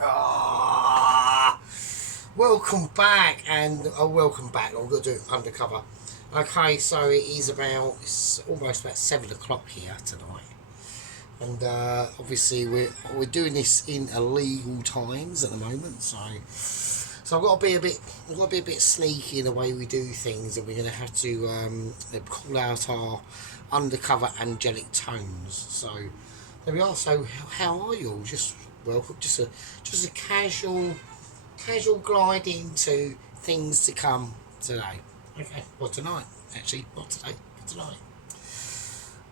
Ah, welcome back, and welcome back. I'm going to do it undercover. Okay, so it's almost about 7 o'clock here tonight, and obviously we're doing this in illegal times at the moment. So I've got to be a bit sneaky in the way we do things, and we're going to have to call out our undercover angelic tones. So there we are. So how are you all? Just welcome. Just a casual glide into things to come today. Okay, or tonight actually, not today, but tonight.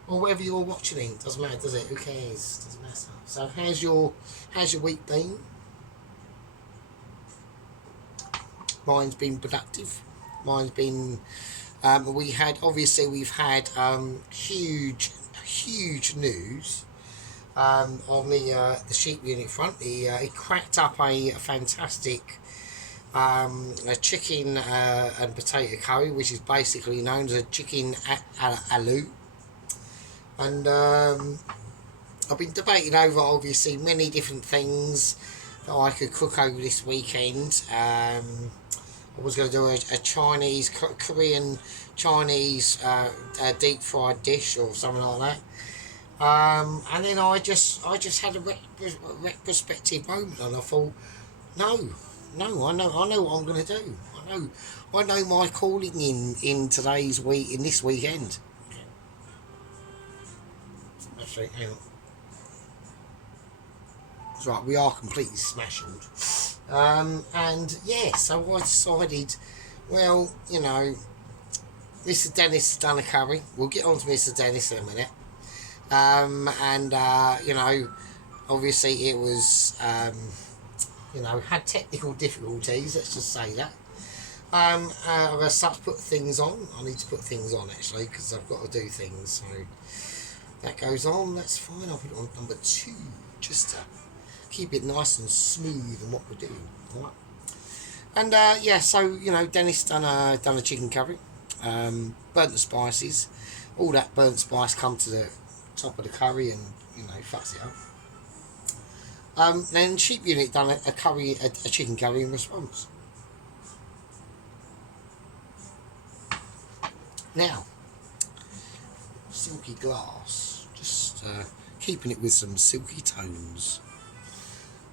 Or wherever you're watching it, doesn't matter, does it? Who cares? Doesn't matter. So how's your week been? Mine's been productive. Mine's been. We've had huge news on the sheep unit front. It cracked up a fantastic a chicken and potato curry, which is basically known as a chicken aloo. And I've been debating over obviously many different things that I could cook over this weekend. I was going to do a Chinese, Korean, Chinese deep fried dish or something like that. And then I just had a retrospective moment, and I thought, no, no, I know what I'm going to do. I know my calling in today's week, in this weekend. Actually, hang on. That's right, we are completely smashed. And yeah, so I decided, well, Mr. Dennis has done a curry. We'll get on to Mr. Dennis in a minute. And obviously it was, had technical difficulties, let's just say that. I'm going to start to put things on. I need to put things on actually, because I've got to do things. So that goes on, that's fine. I'll put it on number 2, just to keep it nice and smooth in what we're doing. All right. And so Dennis done a chicken curry, burnt the spices, all that burnt spice come to the top of the curry and fucks it up. Then sheep unit done a chicken curry in response. Now, silky glass, just keeping it with some silky tones.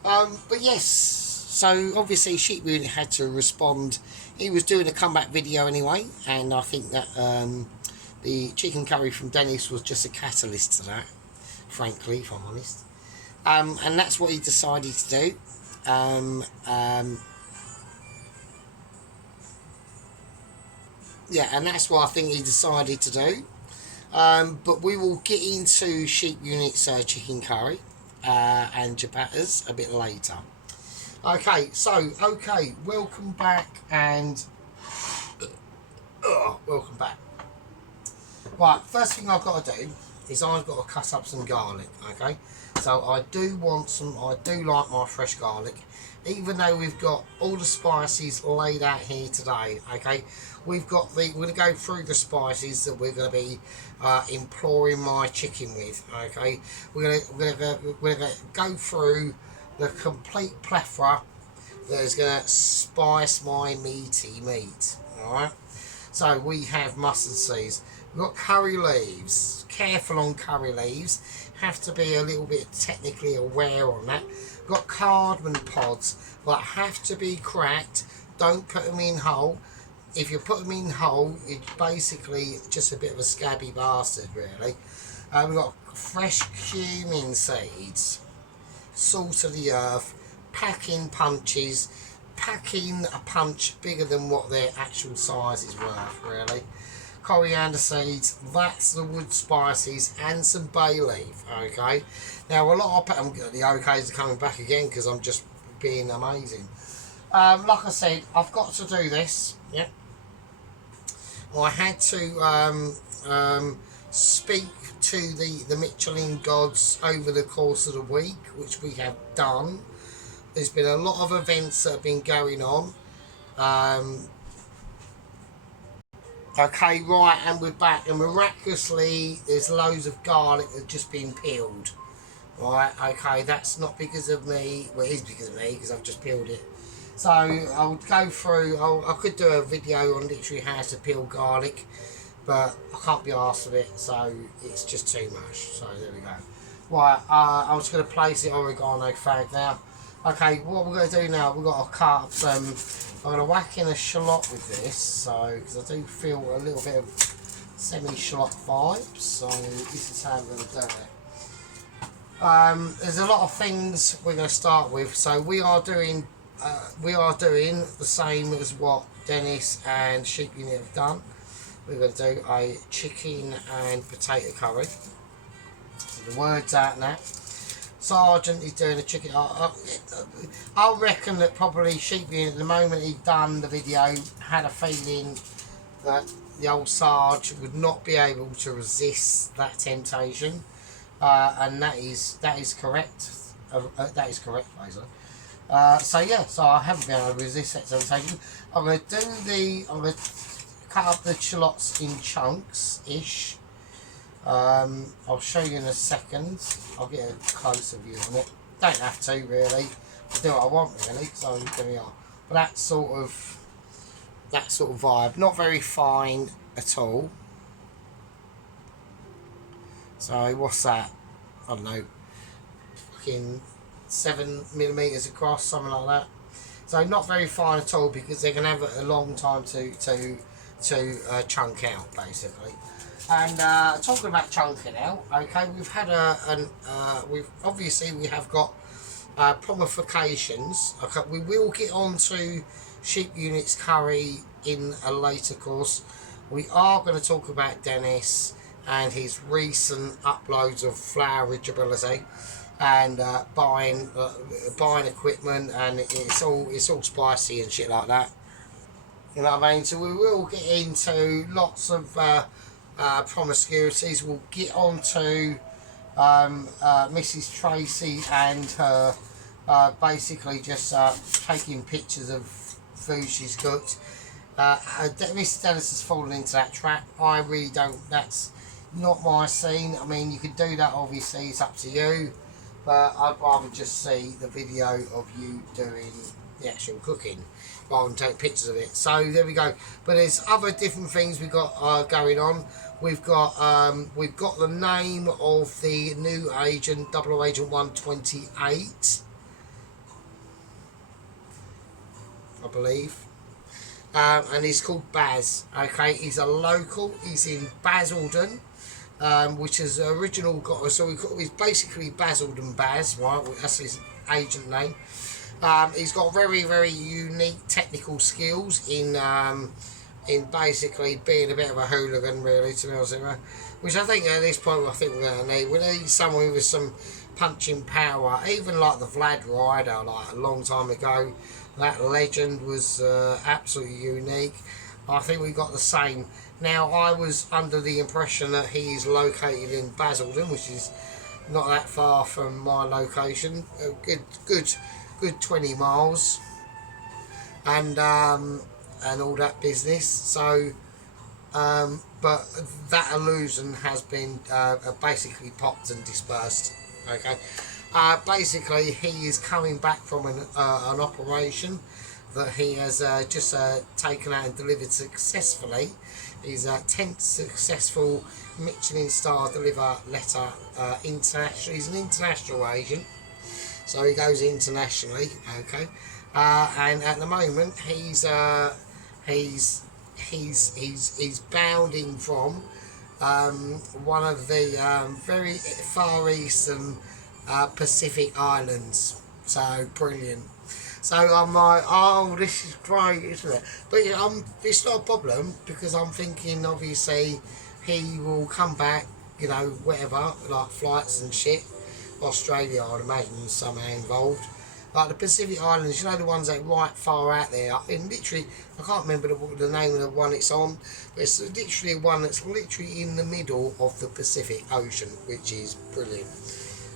But yes, so obviously Sheep Unit had to respond. He was doing a comeback video anyway, and I think that the chicken curry from Dennis was just a catalyst to that, frankly, if I'm honest. And that's what he decided to do. And that's what I think he decided to do. But we will get into Sheep Unit's chicken curry and chapatas a bit later. Okay, welcome back and welcome back. Right, first thing I've got to do is I've got to cut up some garlic. Okay, so I do like my fresh garlic, even though we've got all the spices laid out here today. Okay, we're going to go through the spices that we're going to be employing my chicken with. Okay, we're going to go through the complete plethora that is going to spice my meaty meat. All right, so we have mustard seeds. We've got curry leaves. Careful on curry leaves. Have to be a little bit technically aware on that. We've got cardamom pods, but have to be cracked. Don't put them in whole. If you put them in whole, it's basically just a bit of a scabby bastard, really. We've got fresh cumin seeds, salt of the earth, packing punches, packing a punch bigger than what their actual size is worth, really. Coriander seeds, that's the wood spices, and some bay leaf. Okay, now a lot of the okays are coming back again because I'm just being amazing. Like I said, I've got to do this. Yeah, I had to speak to the Michelin gods over the course of the week, which we have done. There's been a lot of events that have been going on. Okay, right, and we're back, and miraculously there's loads of garlic that's just been peeled. Right, okay, that's not because of me. Well, it is because of me, because I've just peeled it. So I'll go through, I could do a video on literally how to peel garlic, but I can't be arsed with it, so it's just too much. So there we go. Right, I'm just going to place the oregano fag now. Okay, what we're going to do now, we've got to cut up some, I'm going to whack in a shallot with this, so, because I do feel a little bit of semi-shallot vibes, so this is how I'm going to do it. There's a lot of things we're going to start with. So we are doing the same as what Dennis and Sheep Unit have done. We're going to do a chicken and potato curry. So the word's out now. Sergeant is doing a chicken. I reckon that probably Sheep Unit, the moment he'd done the video, had a feeling that the old Sarge would not be able to resist that temptation. And that is correct. That is correct, basically. So yeah, so I haven't been able to resist that temptation. I'm going to cut up the shallots in chunks ish. I'll show you in a second. I'll get a closer view on it. Don't have to really. I do what I want really. So there we are. But that sort of vibe. Not very fine at all. So what's that? I don't know. Fucking 7mm across, something like that. So not very fine at all, because they're gonna have a long time to chunk out basically. And talking about chunking out, okay, we've had we have got promulgations. Okay, we will get on to Sheep Unit's curry in a later course. We are going to talk about Dennis and his recent uploads of flourage ability and buying equipment, and it's all spicy and shit like that. You know what I mean? So we will get into lots of promiscuities. We'll get on to Mrs. Tracy and her basically just taking pictures of food she's cooked. Mr. Dennis has fallen into that trap. I really don't. That's not my scene. I mean, you could do that, obviously, it's up to you, but I'd rather just see the video of you doing the actual cooking rather than take pictures of it. So there we go. But there's other different things we've got going on. We've got the name of the new agent, 00 Agent 128, I believe. And he's called Baz. Okay, he's a local. He's in Basildon, which is original. He's basically Basildon Baz, right? That's his agent name. He's got very, very unique technical skills in basically being a bit of a hooligan, really, to be honest with you. Which I think at this point, I think we're going to need. We need someone with some punching power, even like the Vlad Ryder, like a long time ago. That legend was absolutely unique. I think we got the same. Now, I was under the impression that he is located in Basildon, which is not that far from my location. A good 20 miles, and all that business. So, but that illusion has been basically popped and dispersed. Okay. Basically, he is coming back from an operation that he has just taken out and delivered successfully. His 10th successful Michelin star deliver letter international. He's an international agent, so he goes internationally. Okay, and at the moment he's bounding from one of the very far eastern Pacific Islands. So brilliant. So I'm like, oh, this is great, isn't it? But it's not a problem, because I'm thinking obviously he will come back, you know, whatever, like flights and shit. Australia, I'd imagine, somehow involved. Like the Pacific Islands, you know, the ones that are right far out there. And literally, I can't remember the name of the one it's on, but it's literally one that's literally in the middle of the Pacific Ocean, which is brilliant.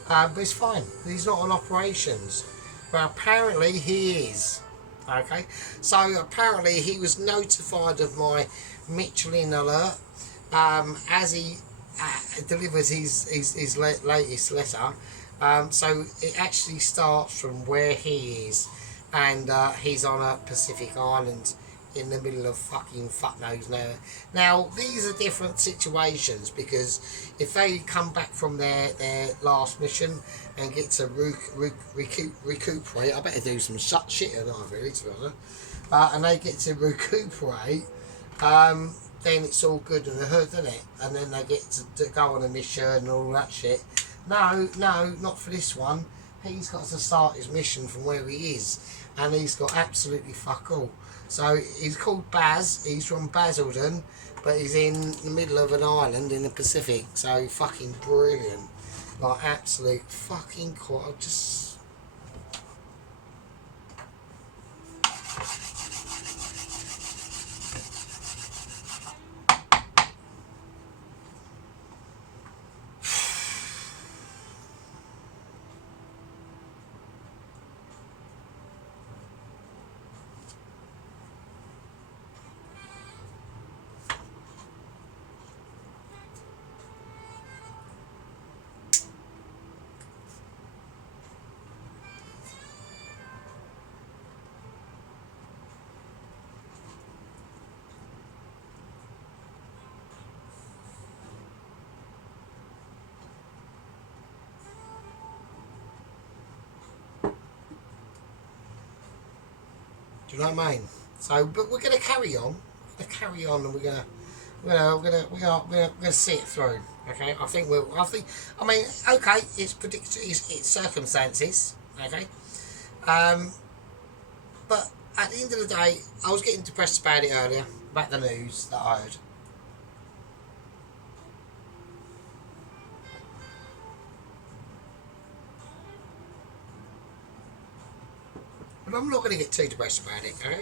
But it's fine. He's not on operations. But apparently he is. Okay. So apparently he was notified of my Michelin alert as he delivers his latest letter. So it actually starts from where he is, and he's on a Pacific island in the middle of fucking fuck knows nowhere. Now these are different situations because if they come back from their last mission and get to recuperate, I better do some shit or not really, to be honest. And they get to recuperate, then it's all good in the hood, isn't it? And then they get to go on a mission and all that shit. No, not for this one. He's got to start his mission from where he is, and he's got absolutely fuck all. So he's called Baz. He's from Basildon, but he's in the middle of an island in the Pacific. So fucking brilliant, like absolute fucking quite just. Do you know what I mean? So, but we're going to carry on. We're going to carry on, and we're gonna see it through. Okay, I mean, okay, it's predicted, it's circumstances. Okay, but at the end of the day, I was getting depressed about it earlier, about the news that I heard. But I'm not going to get too depressed about it, okay?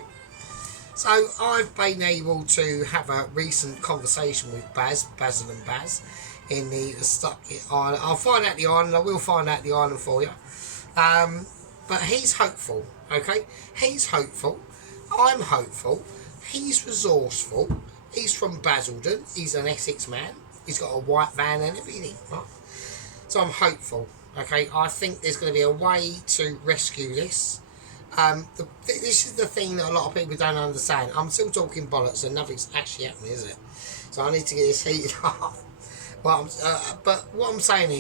So I've been able to have a recent conversation with Basil and Baz, in the stuck island. I'll find out the island. I will find out the island for you. But he's hopeful, okay? He's hopeful. I'm hopeful. He's resourceful. He's from Basildon. He's an Essex man. He's got a white van and everything, right? So I'm hopeful, okay? I think there's going to be a way to rescue this. This is the thing that a lot of people don't understand. I'm still talking bollocks and nothing's actually happening, is it? So I need to get this heated up. But what I'm saying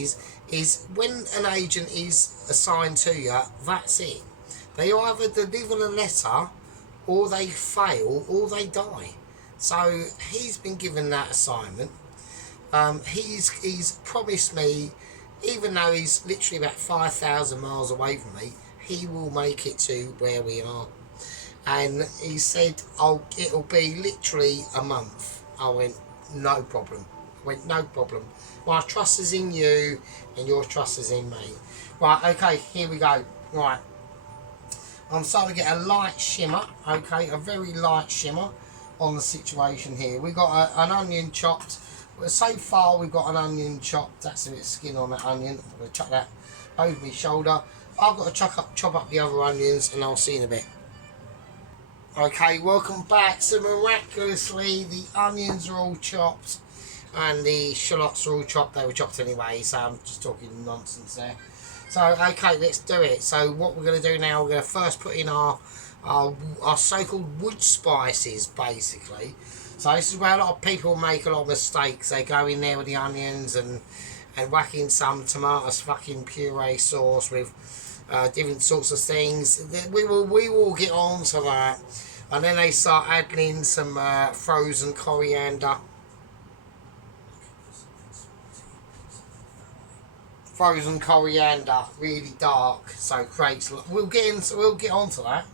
is when an agent is assigned to you, that's it. They either deliver a letter, or they fail, or they die. So he's been given that assignment. He's promised me, even though he's literally about 5,000 miles away from me, he will make it to where we are. And he said, it'll be literally a month. I went, no problem. No problem. My trust is in you, and your trust is in me. Right, okay, here we go. Right. I'm starting to get a light shimmer, okay, a very light shimmer on the situation here. We've got an onion chopped. So far, we've got an onion chopped. That's a bit of skin on that onion. I'm going to chuck that over my shoulder. I've got to chop up the other onions, and I'll see you in a bit. Okay, welcome back. So miraculously, the onions are all chopped, and the shallots are all chopped. They were chopped anyway, so I'm just talking nonsense there. So, okay, let's do it. So what we're going to do now, we're going to first put in our so-called wood spices, basically. So this is where a lot of people make a lot of mistakes. They go in there with the onions and whack in some tomatoes fucking puree sauce with different sorts of things. We will get on to that. And then they start adding in some frozen coriander. Frozen coriander, really dark, so creates. We'll get on to that.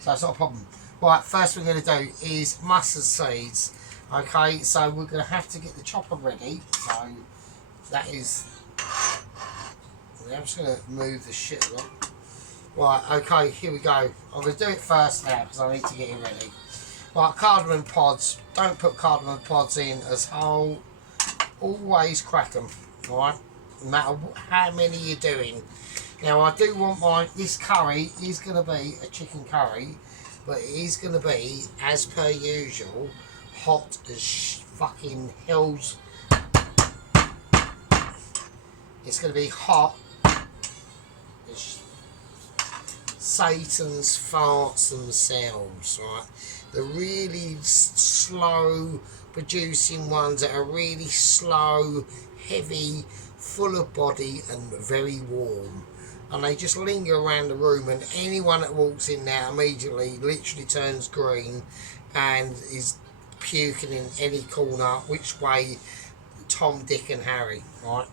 So it's not a problem. Right, first thing we're going to do is mustard seeds. Okay, so we're going to have to get the chopper ready. So that is. I'm just going to move the shit along. Right, okay, here we go. I'm going to do it first now because I need to get it ready. Right, cardamom pods. Don't put cardamom pods in as whole. Always crack them. Alright, no matter how many you're doing. Now, I do want this curry is going to be a chicken curry, but it is going to be, as per usual, hot as fucking hills. It's going to be hot Satan's farts themselves, right? The really slow producing ones that are really slow, heavy, full of body and very warm. And they just linger around the room, and anyone that walks in there immediately literally turns green and is puking in any corner, which way Tom, Dick and Harry, right?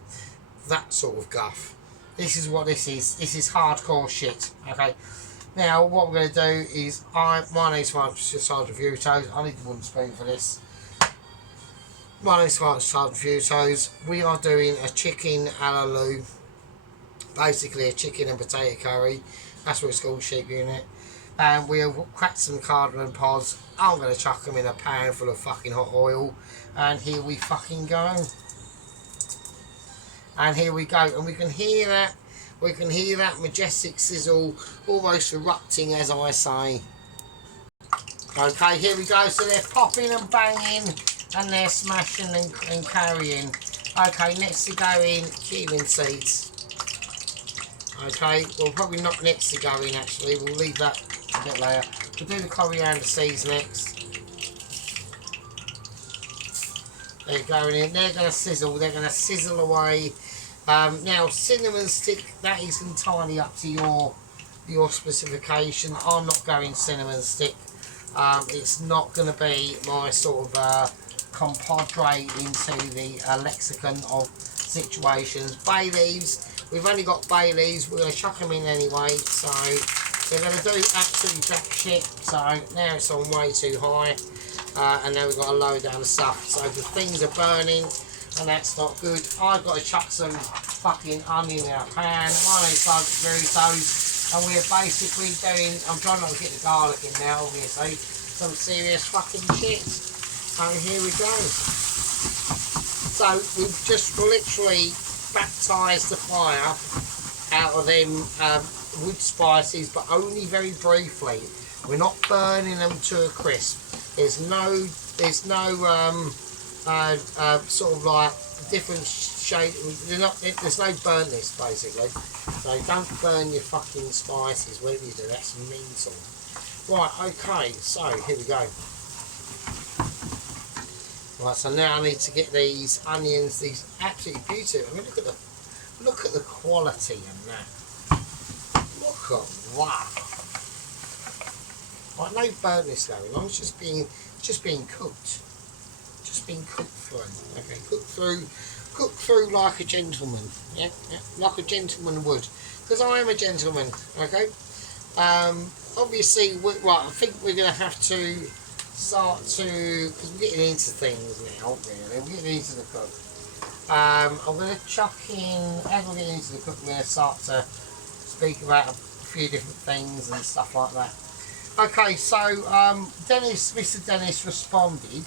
That sort of guff. This is what this is. This is hardcore shit, okay? Now, what we're going to do is, my name's Sergeant Futos. I need the wooden spoon for this. My name's Sergeant Futos. We are doing a chicken aloo. Basically a chicken and potato curry. That's what it's called, sheep unit. And we'll crack some cardamom pods. I'm going to chuck them in a pan full of fucking hot oil. And here we fucking go. And here we go. And we can hear that. We can hear that majestic sizzle almost erupting as I say. Okay, here we go. So they're popping and banging. And they're smashing and carrying. Okay, next to go in cumin seeds. Okay, well probably not next to go in actually, we'll leave that a bit later. We'll do the coriander seeds next. They're going in, they're going to sizzle away. Now cinnamon stick, that is entirely up to your specification. I'm not going cinnamon stick. It's not going to be my sort of compadre into the lexicon of situations. Bay leaves. We've only got bay leaves, we're going to chuck them in anyway, so they're going to do absolutely jack shit. So now it's on way too high, and now we've got to lower down the stuff. So the things are burning, and that's not good. I've got to chuck some fucking onion in a pan. My name's Futos, and we're basically doing, I'm trying not to get the garlic in now, obviously, some serious fucking shit. So here we go. So we've just literally baptise the fire out of them wood spices, but only very briefly. We're not burning them to a crisp. There's no sort of like different shade. There's no burntness basically. So don't burn your fucking spices. Whatever you do, that's mental. Right, okay. So here we go. Right, so now I need to get these onions, these absolutely beautiful. I mean, look at the quality in that. Look at that. Right, no burntness going on. It's just being cooked. Just being cooked through. Okay, cooked through like a gentleman. Yeah, like a gentleman would. Because I am a gentleman. Okay. Obviously, right. I think we're going to have to start to, because we're getting into things now, really, we're getting into the cook. I'm going to chuck in, as we're getting into the cook, we're going to start to speak about a few different things and stuff like that. Okay, so Mr. Dennis responded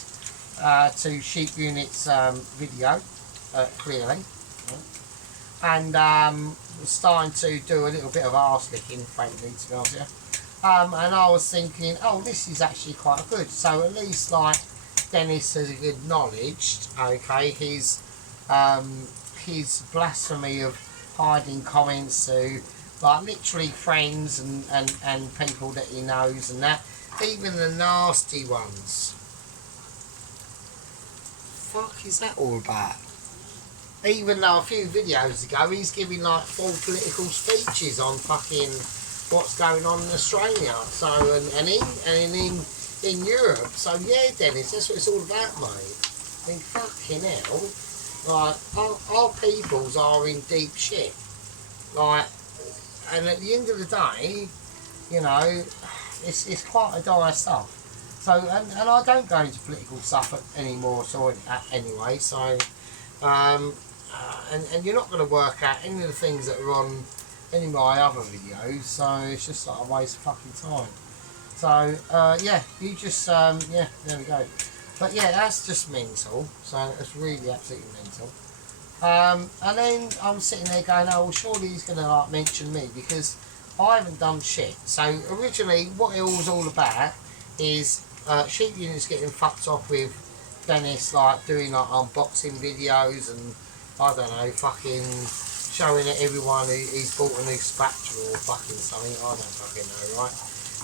to Sheep Unit's video, clearly, and was starting to do a little bit of arse licking, frankly, to be honest with you. And I was thinking, oh, this is actually quite good. So at least, like, Dennis has acknowledged, okay, his blasphemy of hiding comments to, like, literally friends and people that he knows and that. Even the nasty ones. Fuck is that all about? Even though a few videos ago he's giving, like, full political speeches on fucking what's going on in Australia, so and in Europe. So yeah, Dennis, that's what it's all about, mate. I mean, fucking hell, like our peoples are in deep shit. Like, and at the end of the day, you know, it's quite a dire stuff. So and I don't go into political stuff anymore. So anyway, so and you're not going to work out any of the things that are on any of my other videos, so it's just like a waste of fucking time. So yeah, you just yeah, there we go. But yeah, that's just mental. So it's really absolutely mental. And then I'm sitting there going, oh well, surely he's going to like mention me because I haven't done shit. So originally, what it was all about is Sheep Unit's getting fucked off with Dennis, like doing like unboxing videos and I don't know, fucking showing everyone he's bought a new spatula or fucking something. I don't fucking know, right?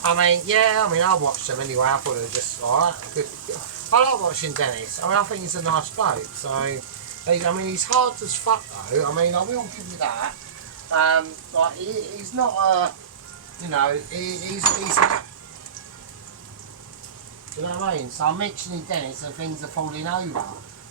I mean, yeah, I mean, I watched them anyway. I thought it was just alright. Good. I like watching Dennis. I mean, I think he's a nice bloke. So, I mean, he's hard as fuck though. I mean, I will give you that. Like, he's not a, you know, he's do you know what I mean? So I'm mentioning Dennis and things are falling over.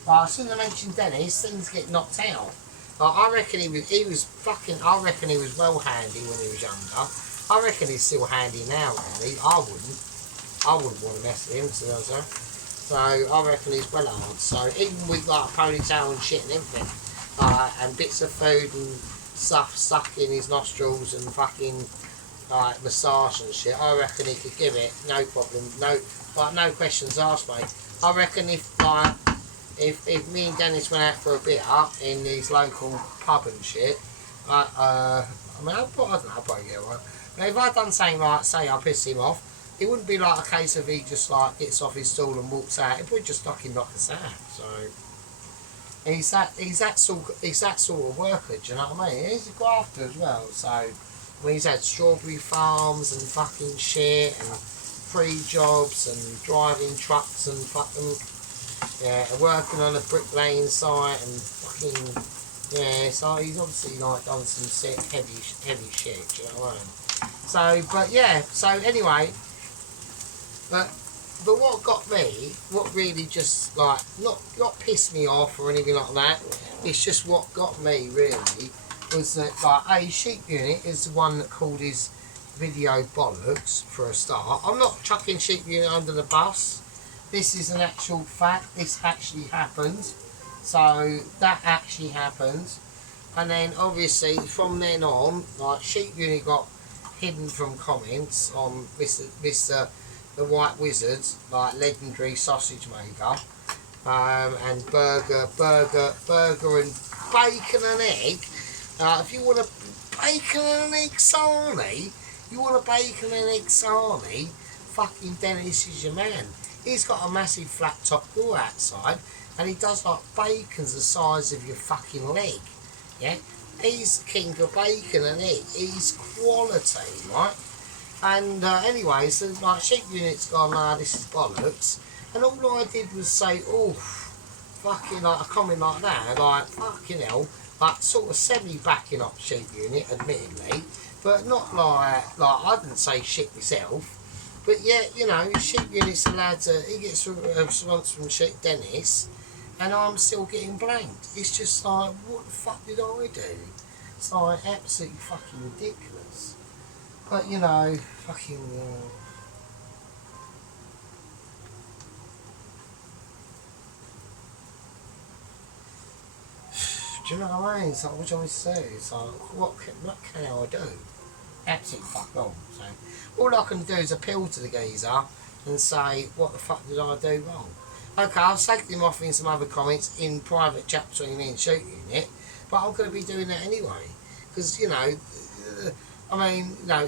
But as soon as I mention Dennis, things get knocked out. Like, I reckon he was fucking, I reckon he was well handy when he was younger. I reckon he's still handy now, really. I wouldn't want to mess with him, to be honest. So I reckon he's well hard. So even with like ponytail and shit and everything, and bits of food and stuff stuck in his nostrils and fucking like massage and shit, I reckon he could give it no problem, no questions asked, mate. I reckon if me and Dennis went out for a beer in his local pub and shit, I mean, I don't know, I'd probably get one. But if I'd done something like, say I pissed him off, it wouldn't be like a case of he just like gets off his stool and walks out. It would just fucking knock us out. So he's that sort of worker. Do you know what I mean? He's a grafter as well. So when he's had strawberry farms and fucking shit and free jobs and driving trucks and fucking working on a bricklaying site and fucking so he's obviously like done some sick heavy shit. Do you know what I mean? So, but yeah, so anyway, but what got me, what really just like, not pissed me off or anything like that, it's just what got me really, was that like Sheep Unit is the one that called his video bollocks for a start. I'm not chucking Sheep Unit under the bus, this is an actual fact, this actually happened, so that actually happened, and then obviously from then on, like Sheep Unit got hidden from comments on Mr. the White Wizard's like legendary sausage maker, and burger and bacon and egg. If you want a bacon and egg sarnie, fucking Dennis is your man. He's got a massive flat top door outside, and he does like bacons the size of your fucking leg. Yeah. He's king of bacon and egg. He's quality, right? And anyway, so like Sheep Unit's gone, nah, this is bollocks. And all I did was say, oh, fucking like a comment like that, like fucking hell, like sort of semi-backing up Sheep Unit, admittedly, but not like I didn't say shit myself. But yet, you know, Sheep Unit's allowed to, he gets a response from Sheep Dennis, and I'm still getting blamed. It's just like, what the fuck did I do? It's like absolutely fucking ridiculous. But you know, fucking. Do you know what I mean? It's like, what do you want me to say? It's like, what can I do? Absolutely fuck all. So, all I can do is appeal to the geezer and say, what the fuck did I do wrong? Okay, I'll take him off in some other comments in private chat between me and Sheep Unit, but I'm going to be doing that anyway. Because, you know, I mean, you know,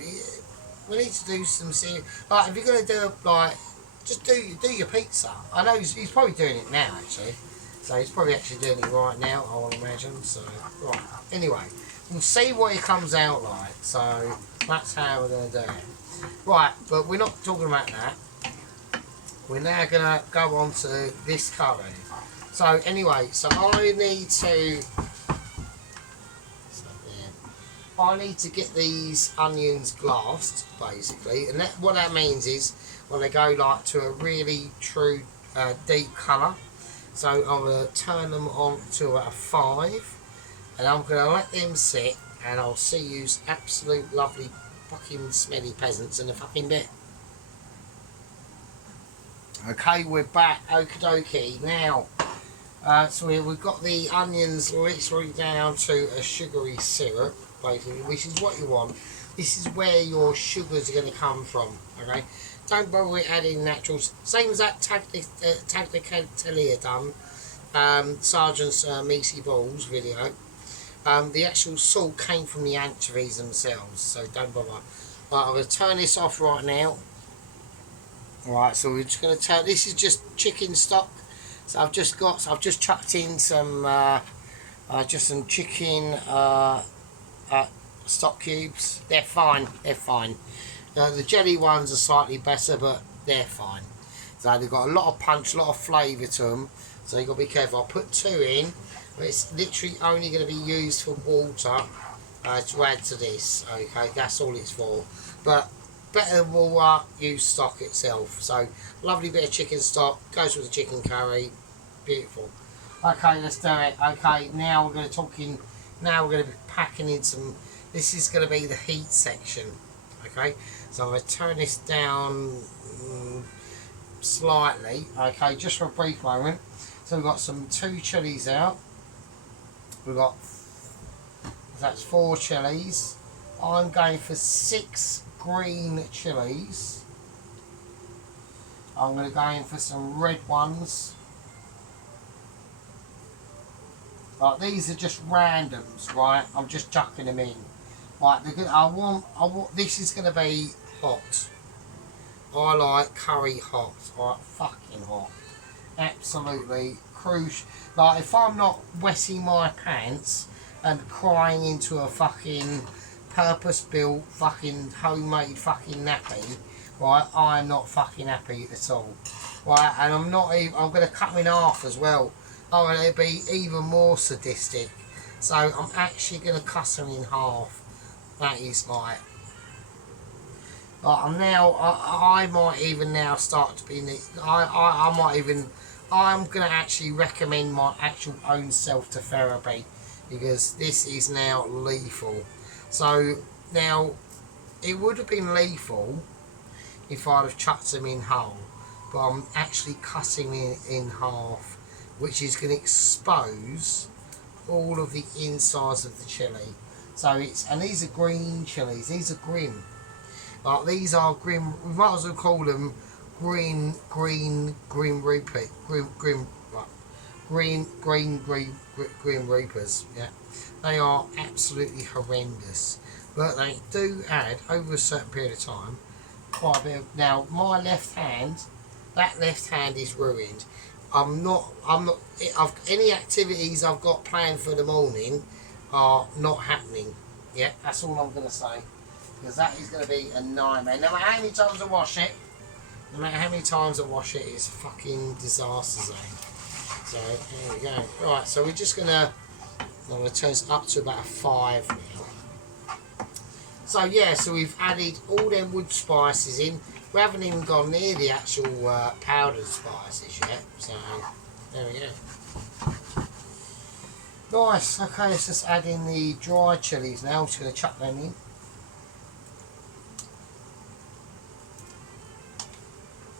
we need to do some serious... Like, if you're going to do, like, just do your pizza. I know he's probably doing it now, actually. So he's probably actually doing it right now, I would imagine. So, right. Anyway, we'll see what it comes out like. So, that's how we're going to do it. Right, but we're not talking about that. We're now going to go on to this curry. So anyway, so I need to get these onions glassed, basically. And what that means is when they go like to a really true deep colour. So I'm going to turn them on to a 5. And I'm going to let them sit. And I'll see you absolute lovely fucking smelly peasants in a fucking bit. Okay, we're back. Okie dokie. Now, so we've got the onions literally down to a sugary syrup, basically, which is what you want. This is where your sugars are going to come from, okay? Don't bother with adding naturals. Same as that Taglicatelia done, Sergeant's Meaty Balls video. The actual salt came from the anchovies themselves, so don't bother. Right, I'm going to turn this off right now. Alright, so we're just going to this is just chicken stock. So I've just chucked in some Just some chicken stock cubes. They're fine. They're fine. The jelly ones are slightly better, but they're fine. So they've got a lot of punch, a lot of flavour to them. So you've got to be careful. I'll put 2 in, but it's literally only going to be used for water to add to this. Okay, that's all it's for. But better than water, use stock itself. So lovely bit of chicken stock, goes with the chicken curry. Beautiful. Okay, let's do it. Okay, now we're going to talking. Now we're going to be packing in some. This is going to be the heat section. Okay, so I'm going to turn this down slightly. Okay, just for a brief moment. So we've got some 2 chilies out. We've got, that's 4 chilies. I'm going for 6 green chilies. I'm going to go in for some red ones. Like, these are just randoms, right? I'm just chucking them in. Right, I want. This is going to be hot. I like curry hot. Right, fucking hot. Absolutely crucial. Like, if I'm not wetting my pants and crying into a fucking purpose-built fucking homemade fucking nappy, right, I'm not fucking happy at all. Right, and I'm not even. I'm going to cut them in half as well. I'm going to be even more sadistic. So I'm actually going to cut them in half. That is like I'm now. I might even now start to be. I might even. I'm going to actually recommend my actual own self to therapy, because this is now lethal. So now it would have been lethal if I'd have chucked them in whole, but I'm actually cutting it in half, which is going to expose all of the insides of the chili. So it's, and these are green chilies. These are grim. Like, these are grim. We might as well call them green reaper, green reapers. Yeah, they are absolutely horrendous, but they do add over a certain period of time quite a bit of. Now my left hand, that left hand is ruined. I'm not. Any activities I've got planned for the morning are not happening. Yeah, that's all I'm going to say, because that is going to be a nightmare. No matter how many times I wash it, it's a fucking disaster zone. So there we go. Right, so we're just going to. I'm going to turn this up to about a 5 now. So yeah, so we've added all them wood spices in. We haven't even gone near the actual powdered spices yet. So there we go. Nice. Okay, let's just add in the dry chilies now. I'm just going to chuck them in.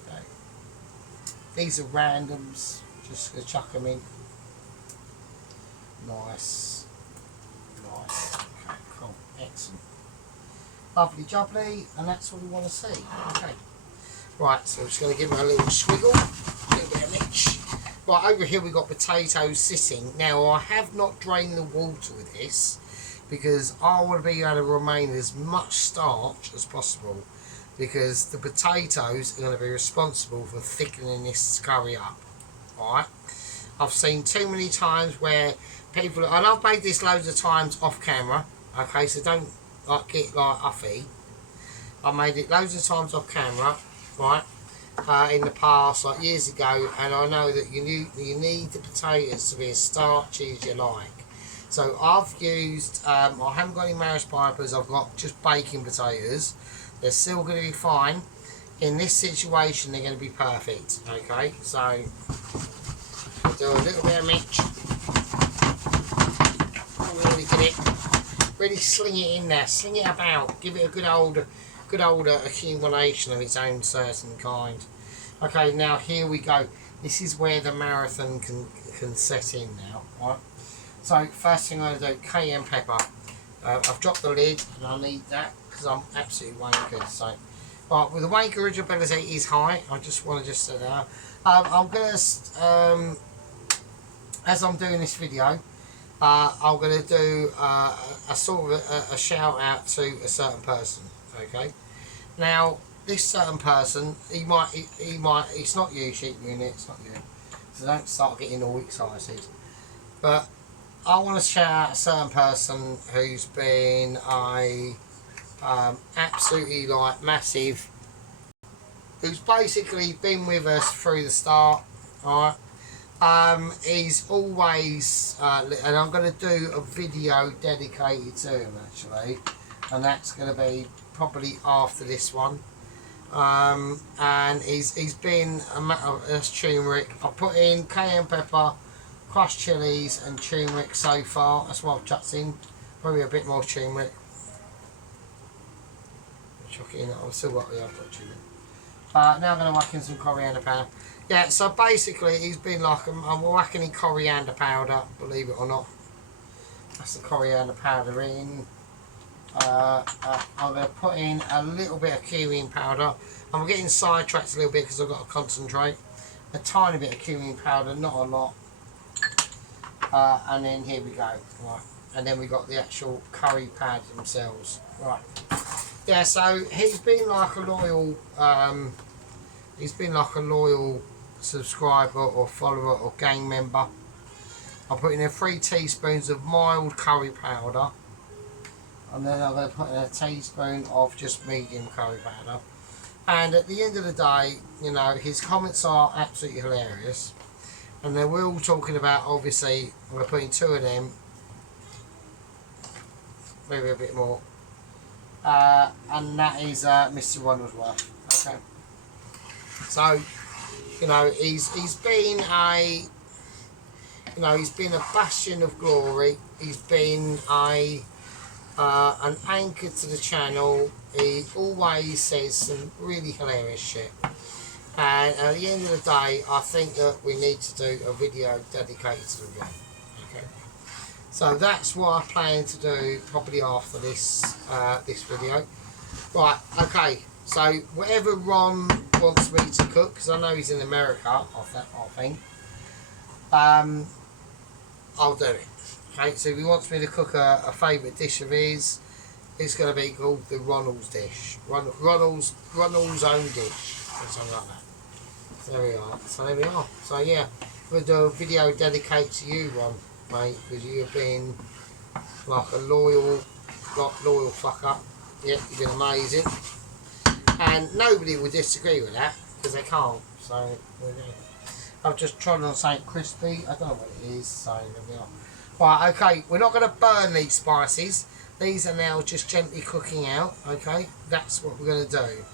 Okay. These are randoms. Just going to chuck them in. Nice. Nice. Okay, cool. Excellent. Lovely jubbly, and that's what we want to see. Okay. Right, so I'm just going to give it a little squiggle. A little bit of mix. Right, over here we've got potatoes sitting. Now, I have not drained the water with this, because I want to be able to remain as much starch as possible, because the potatoes are going to be responsible for thickening this curry up. Alright? I've seen too many times where people, and I've made this loads of times off camera, okay, so don't get like uffy. I made it loads of times off camera, right? In the past, like years ago, and I know that you need the potatoes to be as starchy as you like. So I've used, I haven't got any Maris Pipers, I've got just baking potatoes. They're still going to be fine. In this situation, they're going to be perfect. Okay, so do a little bit of mix. Really get it. Really sling it in there. Sling it about. Give it a good old accumulation of its own certain kind. Okay, now here we go. This is where the marathon can set in now, right? So first thing I'm going to do, cayenne pepper. I've dropped the lid, and I need that because I'm absolutely wankered. So, right, with the wanker originality is high. I just want to just say that. I'm going to, as I'm doing this video, I'm going to do a sort of a shout out to a certain person. Okay, now this certain person, he might, it's not you, sheep unit, it's not you, so don't start getting all excited. But I want to shout out a certain person who's been a absolutely like massive, who's basically been with us through the start. Alright. He's always, and I'm going to do a video dedicated to him actually, and that's going to be probably after this one. And he's been that's turmeric. I put in cayenne pepper, crushed chilies, and turmeric so far. That's what I've chucked in. Probably a bit more turmeric. Chuck it in. I've still got the other turmeric. Now I'm going to whack in some coriander powder. Yeah, so basically he's been like, I'm whacking in coriander powder, believe it or not. That's the coriander powder in. I'm going to put in a little bit of cumin powder. I'm getting sidetracked a little bit because I've got to concentrate. A tiny bit of cumin powder, not a lot. And then here we go. Right. And then we got the actual curry pads themselves. Right. Yeah, so he's been like a loyal subscriber or follower or gang member. I'm putting in 3 teaspoons of mild curry powder, and then I'm going to put in a teaspoon of just medium curry powder. And at the end of the day, you know, his comments are absolutely hilarious, and then we're all talking about, obviously I'm going to put in 2 of them, maybe a bit more, and that is Mr. Ronaldsworth. Okay, so you know, he's been a, you know, he's been a bastion of glory. He's been a an anchor to the channel. He always says some really hilarious shit. And at the end of the day, I think that we need to do a video dedicated to the guy. Okay. So that's what I plan to do probably after this this video. Right. Okay. So whatever Ron wants me to cook, because I know he's in America, I think, I'll do it. Okay, so if he wants me to cook a favourite dish of his, it's going to be called the Ronald's dish. Ronald's own dish, or something like that. So there we are. So there we are. So yeah, we'll do a video dedicated to you, Ron, mate, because you've been like a loyal fucker. Yeah, you've been amazing. And nobody will disagree with that, because they can't. So, I've just tried on something crispy. I don't know what it is, so there we are. Right, okay, we're not going to burn these spices. These are now just gently cooking out, okay? That's what we're going to do.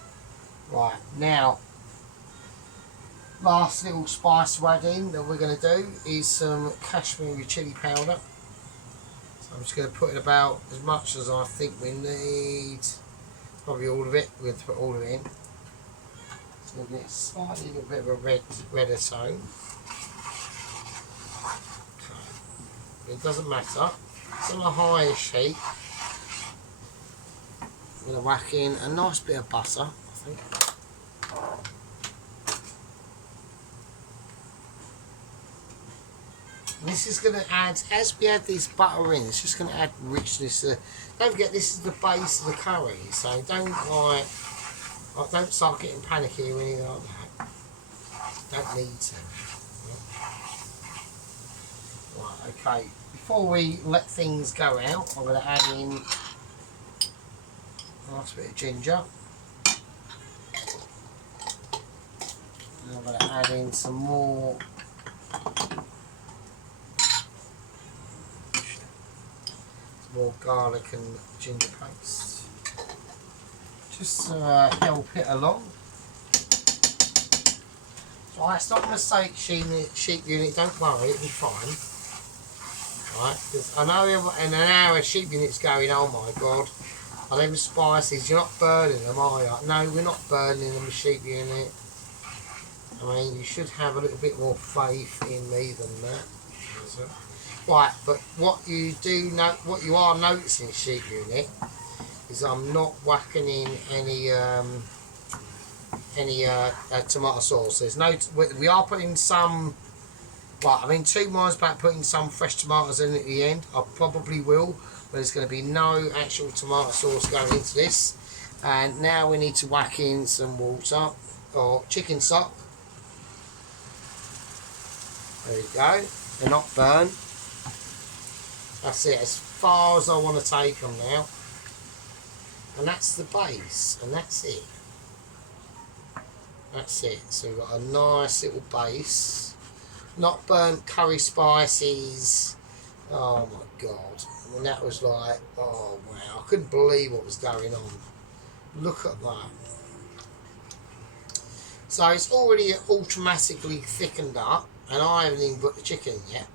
Right, now, last little spice to add in that we're going to do is some Kashmiri chili powder. So I'm just going to put in about as much as I think we need. Probably all of it. We're going to put all of it in. It's going to get slightly a little bit of a redder tone. Okay. It doesn't matter. It's on a highish heat. I'm going to whack in a nice bit of butter, I think. This is going to add, as we add this butter in, it's just going to add richness. Don't forget, this is the base of the curry, so don't start getting panicky or anything like that. Don't need to. Right, okay. Before we let things go out, I'm going to add in a nice bit of ginger. And I'm going to add in some more garlic and ginger paste, just to help it along. Right, it's not a mistake, sheep unit, don't worry, it'll be fine. Right, because I know in an hour sheep unit's going, oh my god, are them spices, you're not burning them, are you? No, we're not burning them, sheep unit. I mean, you should have a little bit more faith in me than that. Right, but what you are noticing, sheep unit, is I'm not whacking in any tomato sauce. There's no. We are putting some. Well, I mean, 2 minds about putting some fresh tomatoes in at the end. I probably will, but there's going to be no actual tomato sauce going into this. And now we need to whack in some water or chicken stock. There we go. They're not burnt. That's it, as far as I want to take them now. And that's the base, and that's it. That's it. So we've got a nice little base. Not burnt curry spices. Oh my god. I mean, that was like, oh wow. I couldn't believe what was going on. Look at that. So it's already automatically thickened up, and I haven't even put the chicken in yet.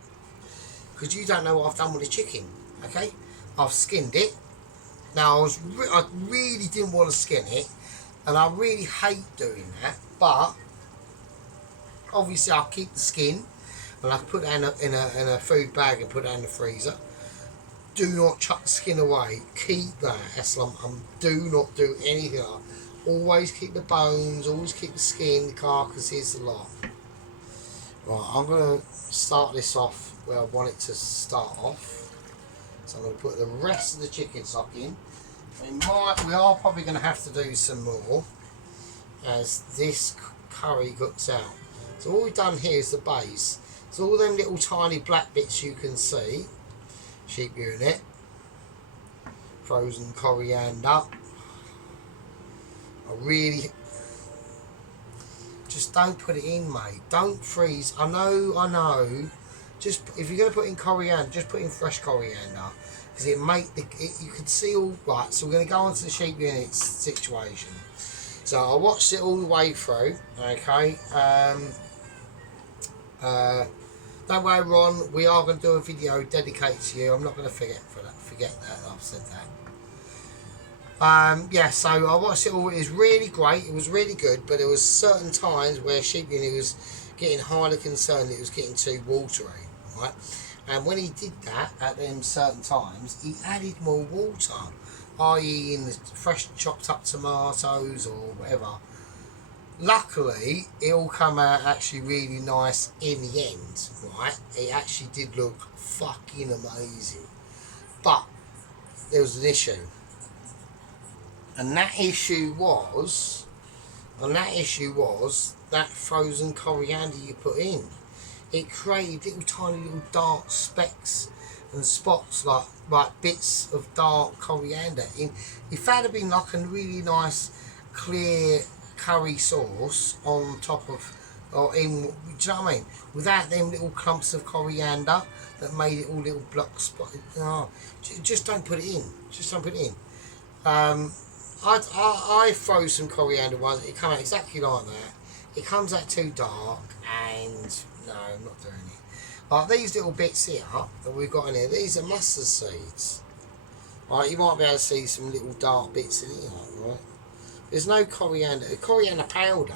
Because you don't know what I've done with the chicken, okay? I've skinned it. Now, I really didn't want to skin it, and I really hate doing that, but obviously I'll keep the skin, and I put that in a food bag and put that in the freezer. Do not chuck the skin away. Keep that. Do not do anything like that. Always keep the bones, always keep the skin, the carcasses, a lot. Right, I'm going to start this off where I want it to start off. So I'm going to put the rest of the chicken stock in. We are probably going to have to do some more as this curry cooks out. So all we've done here is the base. So all them little tiny black bits you can see. Sheep unit. Frozen coriander. I really... Just don't put it in, mate. Don't freeze. I know. Just if you're going to put in coriander, just put in fresh coriander. Because you can see all right. So we're going to go on to the sheep unit situation. So I watched it all the way through. Okay. Don't worry, Ron. We are going to do a video dedicated to you. I'm not going to forget that. I've said that. Yeah. So I watched it all. It was really great. It was really good. But there was certain times where sheep unit was getting highly concerned. It was getting too watery, right? And when he did that at them certain times, he added more water, i.e. in the fresh chopped up tomatoes or whatever. Luckily, it all came out actually really nice in the end, right? It actually did look fucking amazing. But there was an issue. And that issue was that frozen coriander you put in. It created tiny little dark specks and spots like bits of dark coriander. If that had been like a really nice clear curry sauce on top of, or in, do you know what I mean? Without them little clumps of coriander that made it all little block spotted. No, just don't put it in. Just don't put it in. I froze some coriander once. It came out exactly like that. It comes out too dark, and no, I'm not doing it. Like these little bits here that we've got in here, these are mustard seeds. Right, you might be able to see some little dark bits in here, right? There's no coriander powder,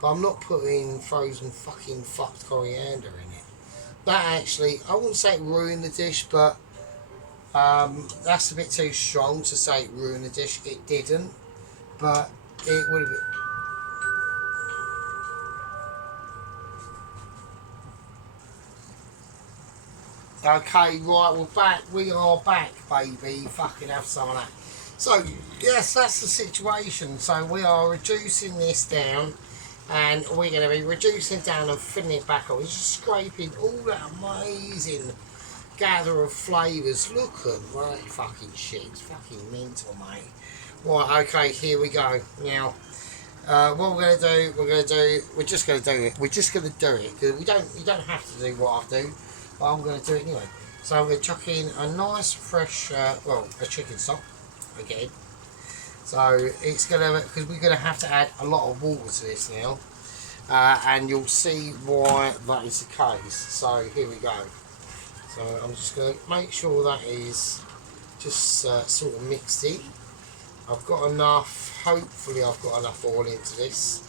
but I'm not putting frozen fucking fucked coriander in it. That actually, I wouldn't say it ruined the dish, but that's a bit too strong to say it ruined the dish. It didn't, but it would have been. Okay, right, we are back, baby. Fucking have some of that. So, yes, that's the situation. So we are reducing this down, and we're going to be reducing it down and filling it back up. We're just scraping all that amazing gather of flavours. Look at that fucking shit. It's fucking mental, mate. Right, okay, here we go. Now, what we're just going to do it. We're just going to do it, because you don't have to do what I do. I'm going to do it anyway. So I'm going to chuck in a nice fresh, a chicken stock again. So it's going to, because we're going to have to add a lot of water to this now, and you'll see why that is the case. So here we go. So I'm just going to make sure that is just sort of mixed in. I've got enough. Hopefully I've got enough oil into this.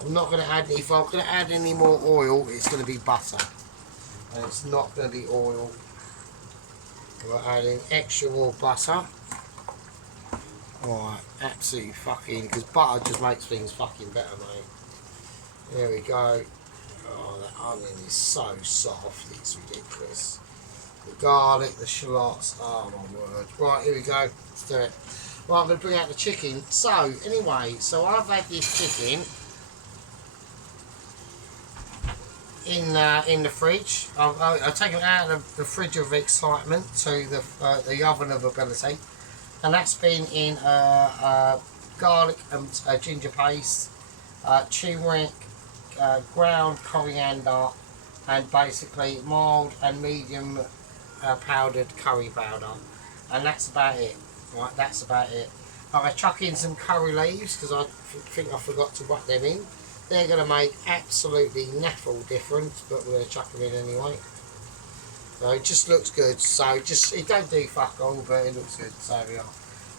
I'm not going to add. If I'm going to add any more oil, it's going to be butter. And it's not going to be oil. We're adding extra more butter. Alright, absolutely fucking, because butter just makes things fucking better, mate. There we go. Oh, that onion is so soft, it's ridiculous. The garlic, the shallots, oh my word. Right, here we go, let's do it. Right, I'm going to bring out the chicken. So, anyway, so I've had this chicken in the fridge. I've taken it out of the fridge of excitement to the oven of ability, and that's been in garlic and ginger paste, turmeric, ground coriander, and basically mild and medium powdered curry powder, and that's about it. Right, that's about it. I'm going to chuck in some curry leaves because I think I forgot to whack them in. They're going to make absolutely naffle difference, but we're going to chuck them in anyway. So it just looks good. So just it don't do fuck all, but it looks good. So we are.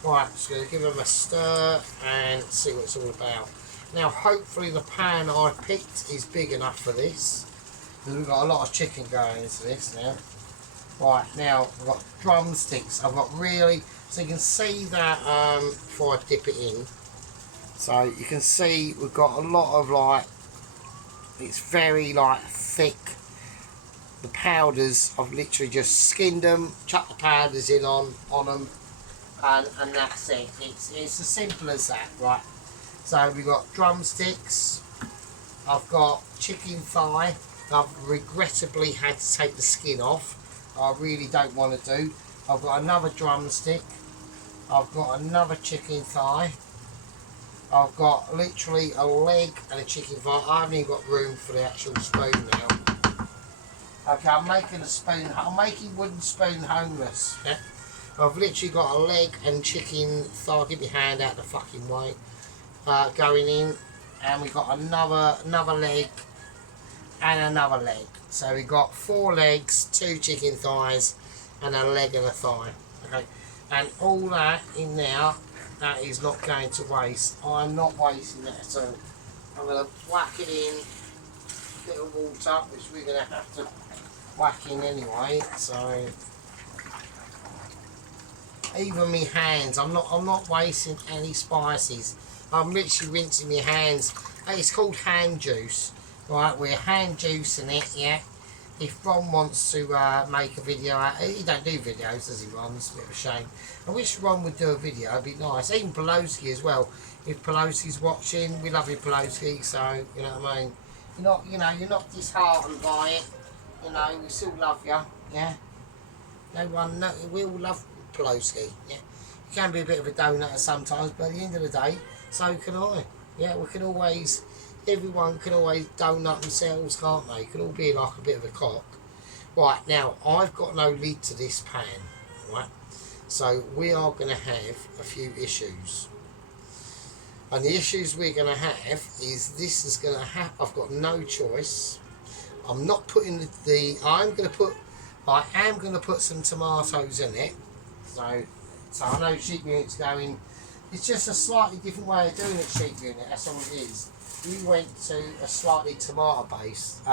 Right, just going to give them a stir and see what it's all about. Now, hopefully the pan I picked is big enough for this. Because we've got a lot of chicken going into this now. Right, now I've got drumsticks. I've got really, so you can see that before I dip it in. So you can see we've got a lot of like, it's very like thick. The powders, I've literally just skinned them, chucked the powders in on them, and that's it. It's as simple as that, right? So we've got drumsticks. I've got chicken thigh. I've regrettably had to take the skin off. I really don't want to do. I've got another drumstick. I've got another chicken thigh. I've got literally a leg and a chicken thigh. I haven't even got room for the actual spoon now. Okay, I'm making a spoon. I'm making wooden spoon homeless. Yeah? I've literally got a leg and chicken thigh. Get my hand out the fucking way. Going in, and we've got another leg and another leg. So we've got 4 legs, 2 chicken thighs, and a leg and a thigh. Okay, and all that in there. That is not going to waste. I'm not wasting that at all. I'm going to whack it in, a bit of water, which we're going to have to whack in anyway. So even my hands, I'm not wasting any spices. I'm literally rinsing my hands. It's called hand juice, right? We're hand juicing it, yeah. If Ron wants to make a video out, he don't do videos, does he, Ron? It's a bit of a shame. I wish Ron would do a video, it'd be nice. Even Pelosi as well. If Pelosi's watching, we love you, Pelosi, so, you know what I mean? You're not disheartened by it. You know, we still love you, yeah? We all love Pelosi, yeah? You can be a bit of a donut sometimes, but at the end of the day, so can I. Yeah, everyone can always donut themselves, can't they? Can all be like a bit of a cock. Right, now, I've got no lid to this pan, right? So we are going to have a few issues. And the issues we're going to have is this is going to have, I've got no choice. I'm not putting I am going to put some tomatoes in it. So I know sheep unit's going, it's just a slightly different way of doing it, sheep unit, that's all it is. We went to a slightly tomato-based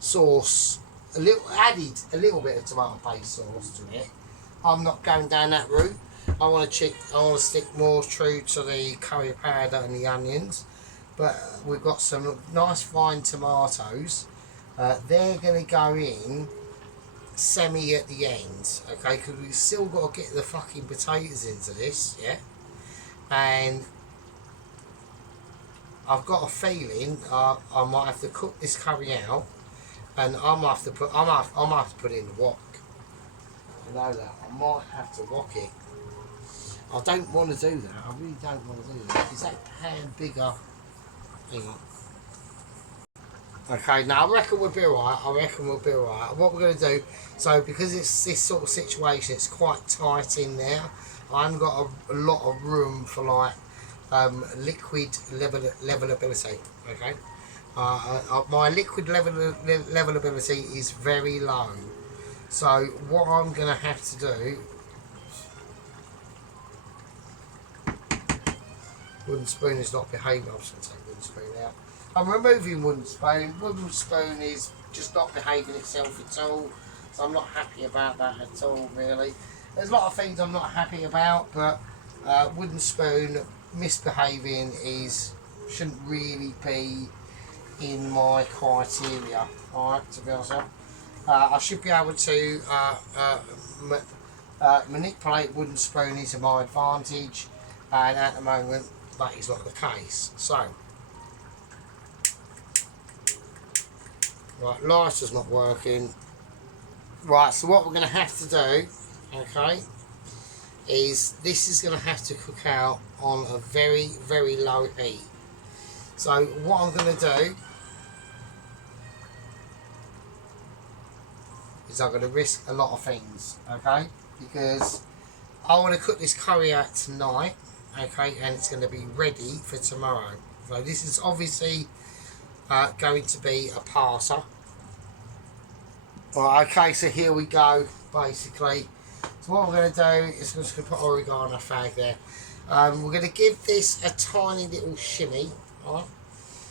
sauce, added a little bit of tomato-based sauce to it. I'm not going down that route. I want to stick more true to the curry powder and the onions. But we've got some nice fine tomatoes. They're going to go in semi at the end, okay? Because we've still got to get the fucking potatoes into this, yeah. And I've got a feeling I might have to cook this curry out, and I might have to put it in the wok. I know that. I might have to wok it. I don't want to do that. I really don't want to do that. Is that pan bigger? Hang on. Okay, now I reckon we'll be alright. What we're going to do, so because it's this sort of situation, it's quite tight in there. I haven't got a lot of room for like liquid levelability. Okay, my liquid levelability is very low. So what I'm going to have to do, wooden spoon is not behaving. I'm just going to take wooden spoon out. I'm removing wooden spoon. Wooden spoon is just not behaving itself at all. So I'm not happy about that at all, really. There's a lot of things I'm not happy about, but wooden spoon misbehaving shouldn't really be in my criteria. Alright, to be honest. I should be able to manipulate wooden spoonies to my advantage, and at the moment that is not the case. So Right, lighter's not working. Right, so what we're going to have to do, okay, is this is going to have to cook out on a very, very low heat. So what I'm going to do is I'm going to risk a lot of things, okay, because I want to cook this curry out tonight, okay, and it's going to be ready for tomorrow. So this is obviously going to be a passer. Right, okay, so here we go, basically. So what we're going to do is we're just going to put oregano fag there. We're going to give this a tiny little shimmy, right?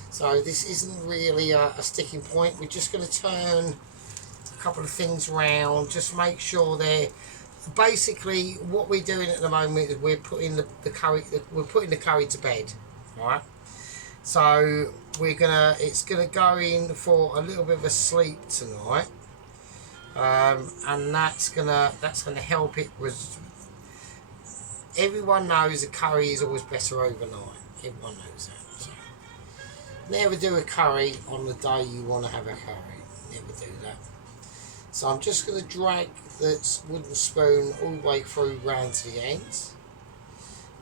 So this isn't really a sticking point. We're just going to turn a couple of things around, just make sure they're... Basically, what we're doing at the moment is we're putting the curry to bed, right? So it's gonna go in for a little bit of a sleep tonight. And that's gonna help it. Everyone knows a curry is always better overnight. Everyone knows that. So never do a curry on the day you want to have a curry. Never do that. So I'm just going to drag this wooden spoon all the way through round to the ends.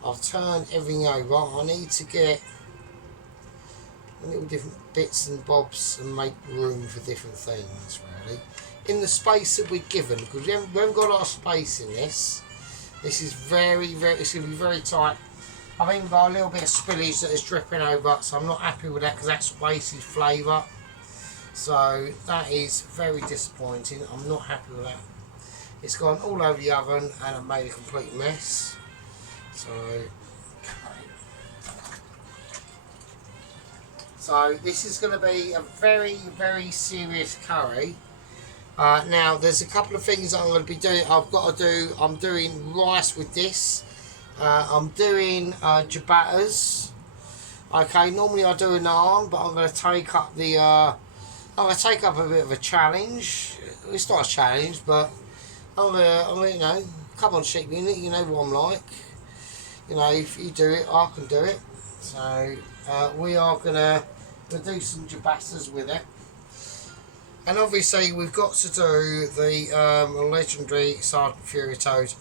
I've turned everything over. I need to get little different bits and bobs and make room for different things, really. In the space that we're given, because we haven't got a lot of space in this. This is it's going to be very tight. I've even got a little bit of spillage that is dripping over, so I'm not happy with that because that's wasted flavour. So that is very disappointing. I'm not happy with that. It's gone all over the oven and I've made a complete mess. So this is going to be a very, very serious curry. Now there's a couple of things I'm going to be doing. I'm doing rice with this. I'm doing ciabattas. Okay, normally I do a naan, but I'm going to take up a bit of a challenge. It's not a challenge, but I'm gonna come on, sheep unit. You know what I'm like. You know, if you do it, I can do it. So we are gonna do some ciabattas with it. And obviously we've got to do the legendary Sergeant Furioto's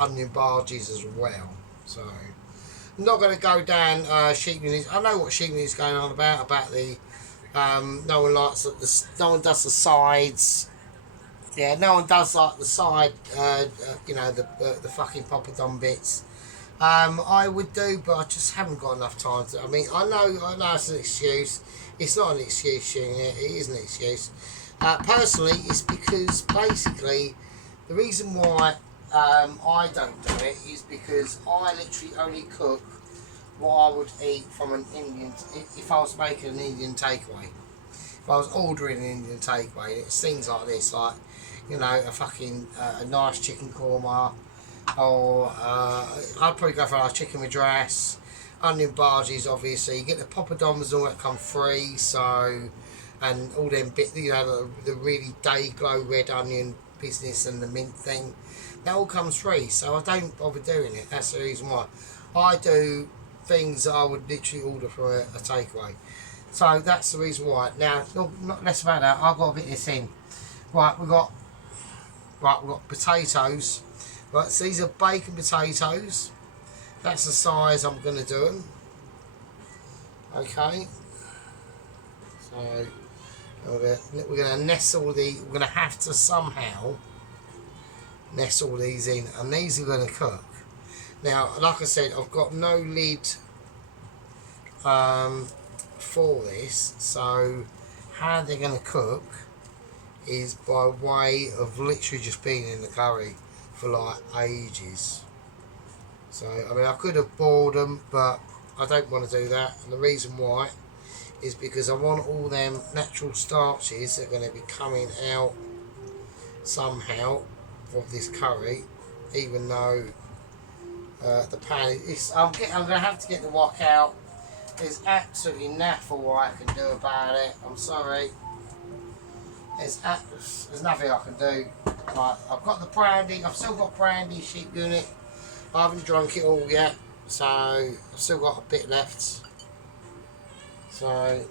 onion barges as well. So I'm not going to go down sheep units. I know what sheep units is going on about the no one likes no one does the sides. Yeah, no one does like the side. You know, the fucking poppadom bits. I would do, but I just haven't got enough time to. I mean, I know it's an excuse. It's not an excuse, it is an excuse. Personally, it's because basically the reason why I don't do it is because I literally only cook what I would eat from an Indian. If I was making an Indian takeaway, if I was ordering an Indian takeaway, it's things like this, like, you know, a nice chicken korma, or I'd probably go for a chicken madras, onion barges. Obviously, you get the poppadoms and all that come free. So, and all them bit, you know, the really day glow red onion business and the mint thing, that all comes free. So I don't bother doing it. That's the reason why I do things that I would literally order from a takeaway. So that's the reason why. Now, not less about that. I've got to get this in. Right, we've got potatoes. Right, so these are bacon potatoes. That's the size I'm going to do them. Okay. So we're going to nestle we're going to have to somehow nestle these in, and these are going to cook. Now, like I said, I've got no lid for this, so how they're going to cook is by way of literally just being in the curry for like ages. So I mean, I could have boiled them, but I don't want to do that, and the reason why is because I want all them natural starches that are going to be coming out somehow of this curry, even though the pan is... I'm going to have to get the wok out. There's absolutely nothing what I can do about it. I'm sorry. There's nothing I can do. Right, I've got the brandy. I've still got brandy, sheep unit. I haven't drunk it all yet, so I've still got a bit left. So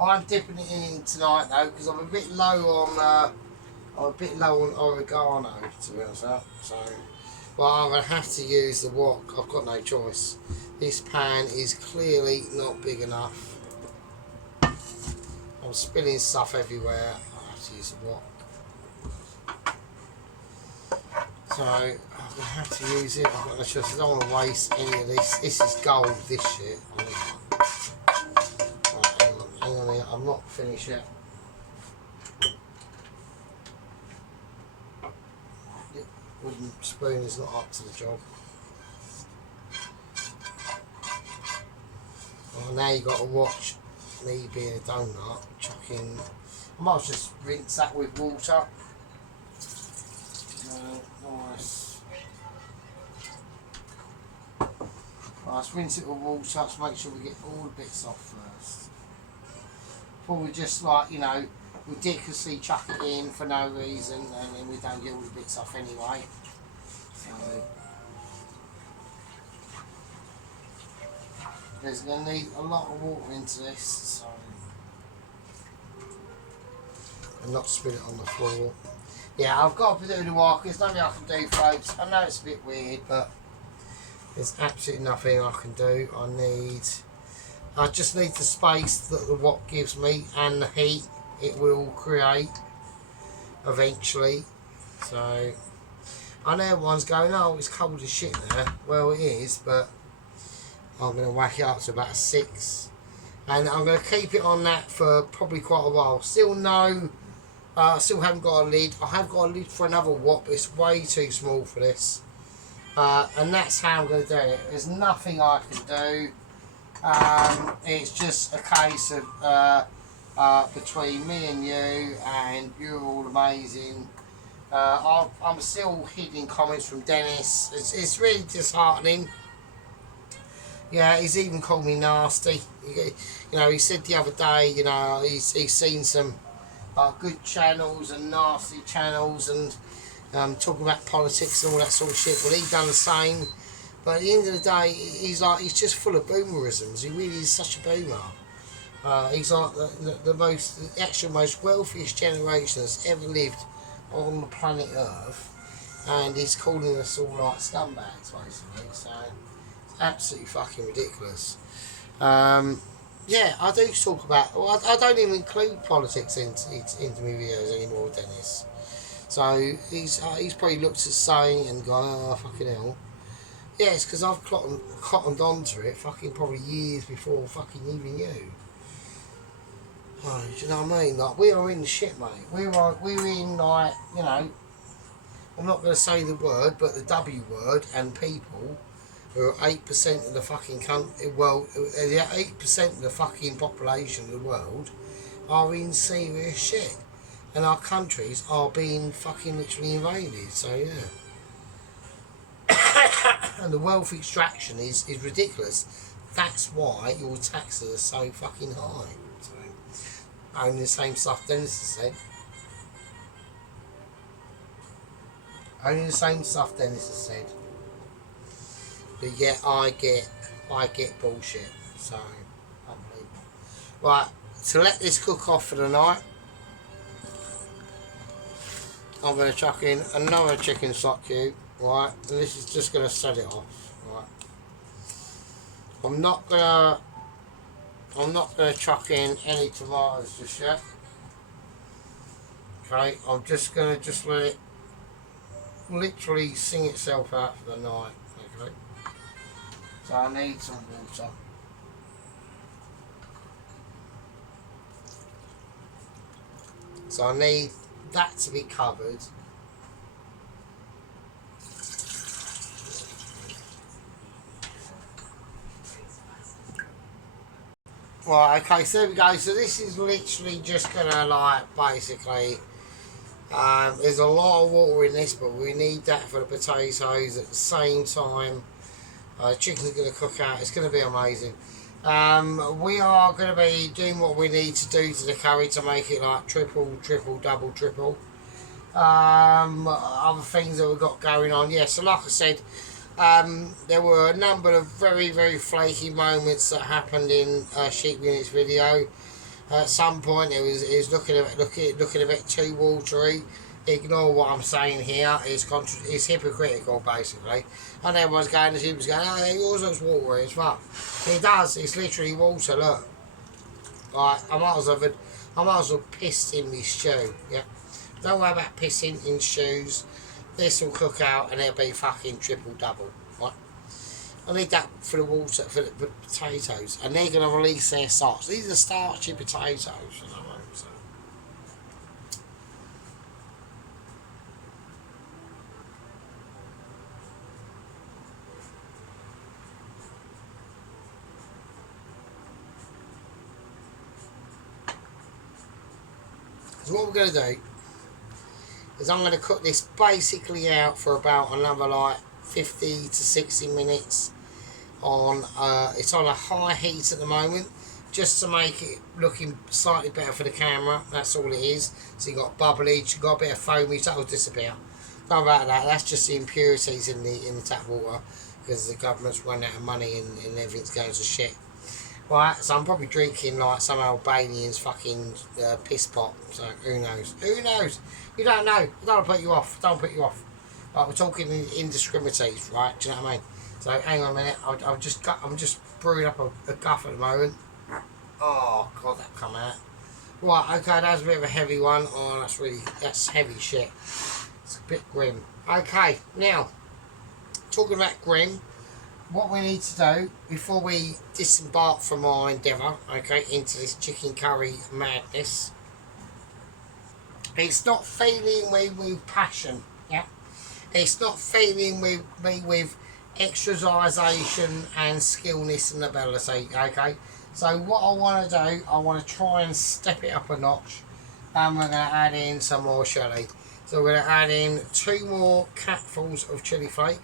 I'm dipping it in tonight though because I'm a bit low on oregano, to be honest. So, well, I'm gonna have to use the wok. I've got no choice. This pan is clearly not big enough. I'm spilling stuff everywhere. I have to use the wok. So I'm gonna have to use it. I've got no choice. I don't want to waste any of this. This is gold. This shit. Right, hang on here. I'm not finished yet. Wooden spoon is not up to the job. Well, now you got to watch me being a donut, chucking. I might just rinse that with water. Nice. Let's rinse it with water to make sure we get all the bits off first. Before we just ridiculously chuck it in for no reason and then we don't get all the bits off anyway. So there's going to need a lot of water into this, so and not spill it on the floor. Yeah, I've got to do the wok. There's nothing I can do, folks. I know it's a bit weird, but there's absolutely nothing I can do. I just need the space that the wok gives me and the heat it will create eventually. So I know everyone's going, oh, it's cold as shit there. Well, it is, but I'm going to whack it up to about a 6, and I'm going to keep it on that for probably quite a while. Still haven't got a lid. I have got a lid for another wok, but it's way too small for this, and that's how I'm going to do it. There's nothing I can do. It's just a case of between me and you, and you're all amazing. I'm still hearing comments from Dennis. It's really disheartening. Yeah, he's even called me nasty. He said the other day, he's seen some good channels and nasty channels and talking about politics and all that sort of shit. Well, he done the same. But at the end of the day, he's just full of boomerisms. He really is such a boomer. He's like the actual most wealthiest generation that's ever lived on the planet Earth, and he's calling us all like scumbags, basically. So it's absolutely fucking ridiculous. Yeah, I do talk about. Well, I don't even include politics into my videos anymore, Dennis. So he's probably looked at saying and gone, oh fucking hell. Yeah, it's because I've cottoned onto it fucking probably years before fucking even you. Oh, do you know what I mean? Like, we are in the shit, mate. We're in, like, I'm not going to say the word, but the W word, and people who are 8% of the fucking country, well, 8% of the fucking population of the world are in serious shit. And our countries are being fucking literally invaded, so yeah. And the wealth extraction is ridiculous. That's why your taxes are so fucking high. So, only the same stuff Dennis has said. Only the same stuff Dennis has said. But yet I get bullshit. So unbelievable. Right, to let this cook off for the night, I'm going to chuck in another chicken stock cube. Right, and this is just going to set it off. Right, I'm not going to chuck in any tomatoes just yet. Okay, I'm just going to let it literally sing itself out for the night. Okay, so I need some water. So I need that to be covered. Right, okay, so there we go. So this is literally just gonna, like, basically, there's a lot of water in this, but we need that for the potatoes at the same time. Chicken's gonna cook out. It's gonna be amazing. We are gonna be doing what we need to do to the curry to make it like triple, double, triple. Other things that we've got going on. Yeah, so like I said, there were a number of very, very flaky moments that happened in Sheep Unit's video. At some point, it was looking a bit too watery. Ignore what I'm saying here. It's hypocritical, basically. And everyone's going, he was going, oh, yours looks watery as fuck. It does. It's literally water. Look, like I might as well piss in my stew. Yeah. Don't worry about pissing in stews. This will cook out and it'll be fucking triple double. Right? I need that for the water, for the potatoes, and they're going to release their starch. These are starchy potatoes, you know. So. So what we're going to do is I'm going to cook this basically out for about another like 50 to 60 minutes. It's on a high heat at the moment, just to make it looking slightly better for the camera. That's all it is. So you got bubblage, you got a bit of foamage, that will disappear. Don't worry about that. That's just the impurities in the tap water, because the government's run out of money and everything's going to shit. Right, so I'm probably drinking like some Albanian's fucking piss pot. So who knows? Who knows? You don't know. I don't put you off. Don't put you off. Right, we're talking indiscriminate, right? Do you know what I mean? So hang on a minute. I'm just brewing up a guff at the moment. Oh god, that come out. Right, okay, that's a bit of a heavy one. Oh, that's heavy shit. It's a bit grim. Okay, now talking about grim, what we need to do before we disembark from our endeavour, okay, into this chicken curry madness, it's not feeding me with passion, yeah. It's not feeding me with exercisation and skillness and ability, okay. So what I want to do, I want to try and step it up a notch, and we're going to add in some more chilli. So we're going to add in 2 more capfuls of chilli flake.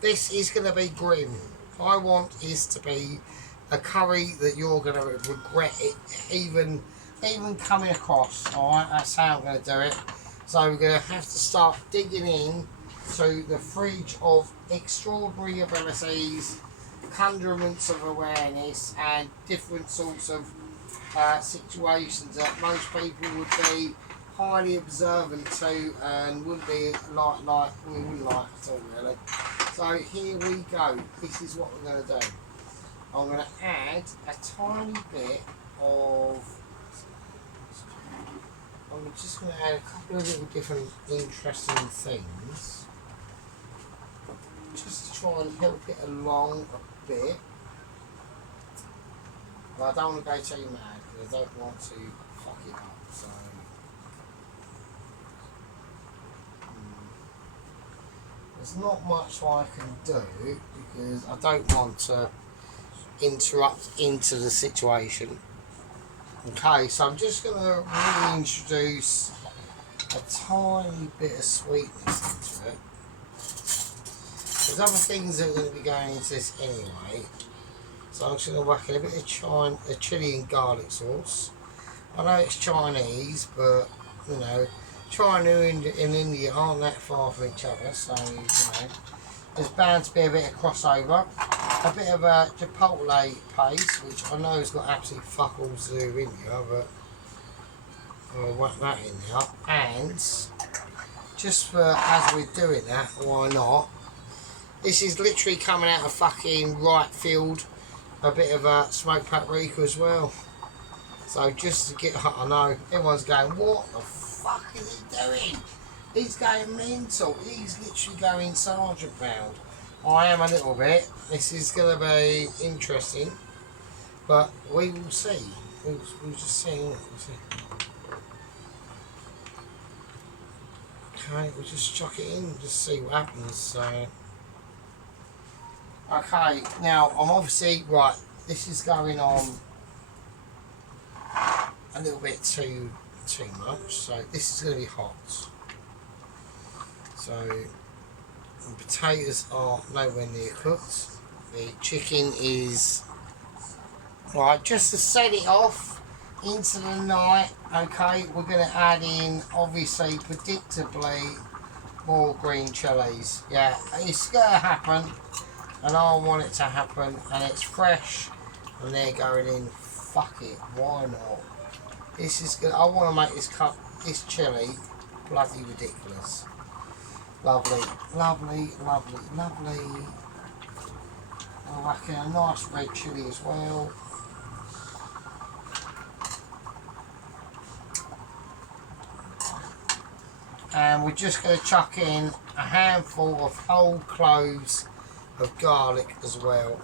This is going to be grim. What I want is to be a curry that you're going to regret it even coming across. Alright, that's how I'm going to do it. So we're going to have to start digging in to the fridge of extraordinary abilities, conjurements of awareness, and different sorts of situations that most people would be highly observant to and wouldn't be we wouldn't like at all, really. So here we go. This is what we're going to do. I'm going to add a tiny bit of. I'm just going to add a couple of little different interesting things, just to try and help it along a bit. But I don't want to go too mad because I don't want to fuck it up. So. There's not much I can do because I don't want to interrupt into the situation. Okay, so I'm just going to reintroduce a tiny bit of sweetness into it. There's other things that are going to be going into this anyway. So I'm just going to whack in a bit of chili and garlic sauce. I know it's Chinese, but you know, China and India aren't that far from each other, so you know, there's bound to be a bit of crossover. A bit of a chipotle paste, which I know has got absolutely fuck all to do in here, but I'll whack that in there. And just for as we're doing that, why not? This is literally coming out of fucking right field. A bit of a smoked paprika as well. So just to get, I know everyone's going, what the fuck is he doing? He's going mental. He's literally going sergeant bound. I am a little bit. This is going to be interesting, but we will see. We'll just see. We'll see. Okay, we'll just chuck it in, just see what happens. So, okay, now I'm obviously right. This is going on a little bit too much. So this is going to be hot. So the potatoes are nowhere near cooked. The chicken is right. Just to set it off into the night. Okay, we're going to add in, obviously, predictably, more green chilies. Yeah, it's going to happen, and I want it to happen, and it's fresh, and they're going in fuck it, why not? This is good. I want to make this chili bloody ridiculous. Lovely, lovely, lovely, lovely. I'll whack in a nice red chili as well. And we're just going to chuck in a handful of whole cloves of garlic as well.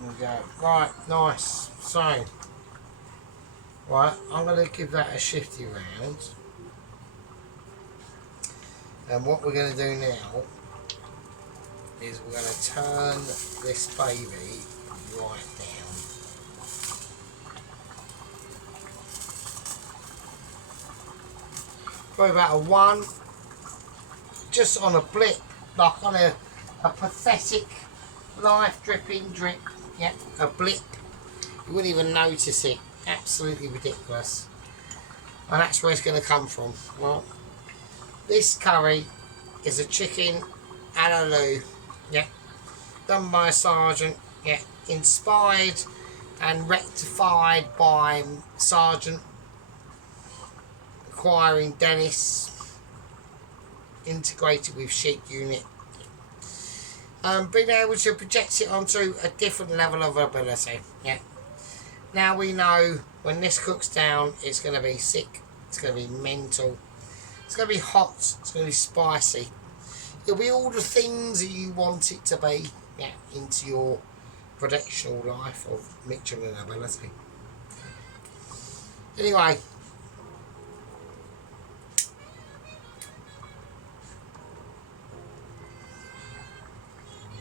There we go. Right, nice. So, right, I'm going to give that a shifty round. And what we're going to do now is we're going to turn this baby right down. Probably about a 1, just on a blip, like on a pathetic life dripping drip. Yeah, a blip. You wouldn't even notice it. Absolutely ridiculous. And that's where it's going to come from. Well, this curry is a chicken aloo. Yeah, done by a sergeant. Yeah, inspired and rectified by Sergeant acquiring Dennis, integrated with sheep unit. Being able to project it onto a different level of ability. Yeah. Now we know when this cooks down, it's going to be sick. It's going to be mental. It's going to be hot. It's going to be spicy. It'll be all the things that you want it to be. Yeah, into your predictional life of Michelin ability. Anyway.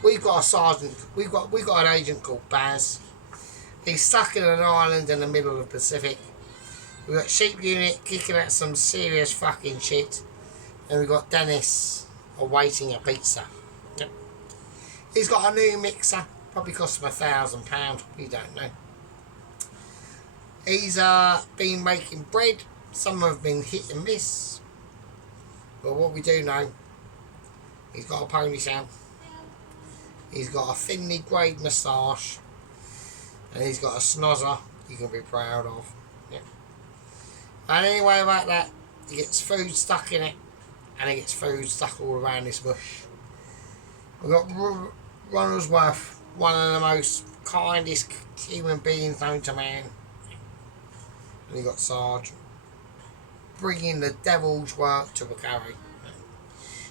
We've got a sergeant, we've got an agent called Baz. He's stuck in an island in the middle of the Pacific. We've got Sheep Unit kicking at some serious fucking shit. And we've got Dennis awaiting a pizza. Yep. He's got a new mixer, probably cost him £1,000, we don't know. He's been making bread, some have been hit and miss. But what we do know, he's got a ponytail. He's got a thinly greyed moustache, and he's got a snozzer you can be proud of. Yeah. And anyway about that, he gets food stuck in it, and he gets food stuck all around this bush. We've got Ronaldsworth, one of the most kindest human beings known to man. And you've got Sarge, bringing the devil's work to the curry.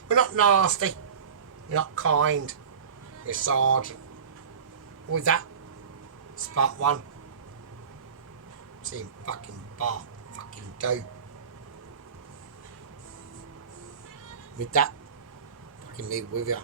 We're not nasty, we're not kind. With Sergeant. With that, it's part 1. See him fucking part fucking 2. With that, fucking leave with you.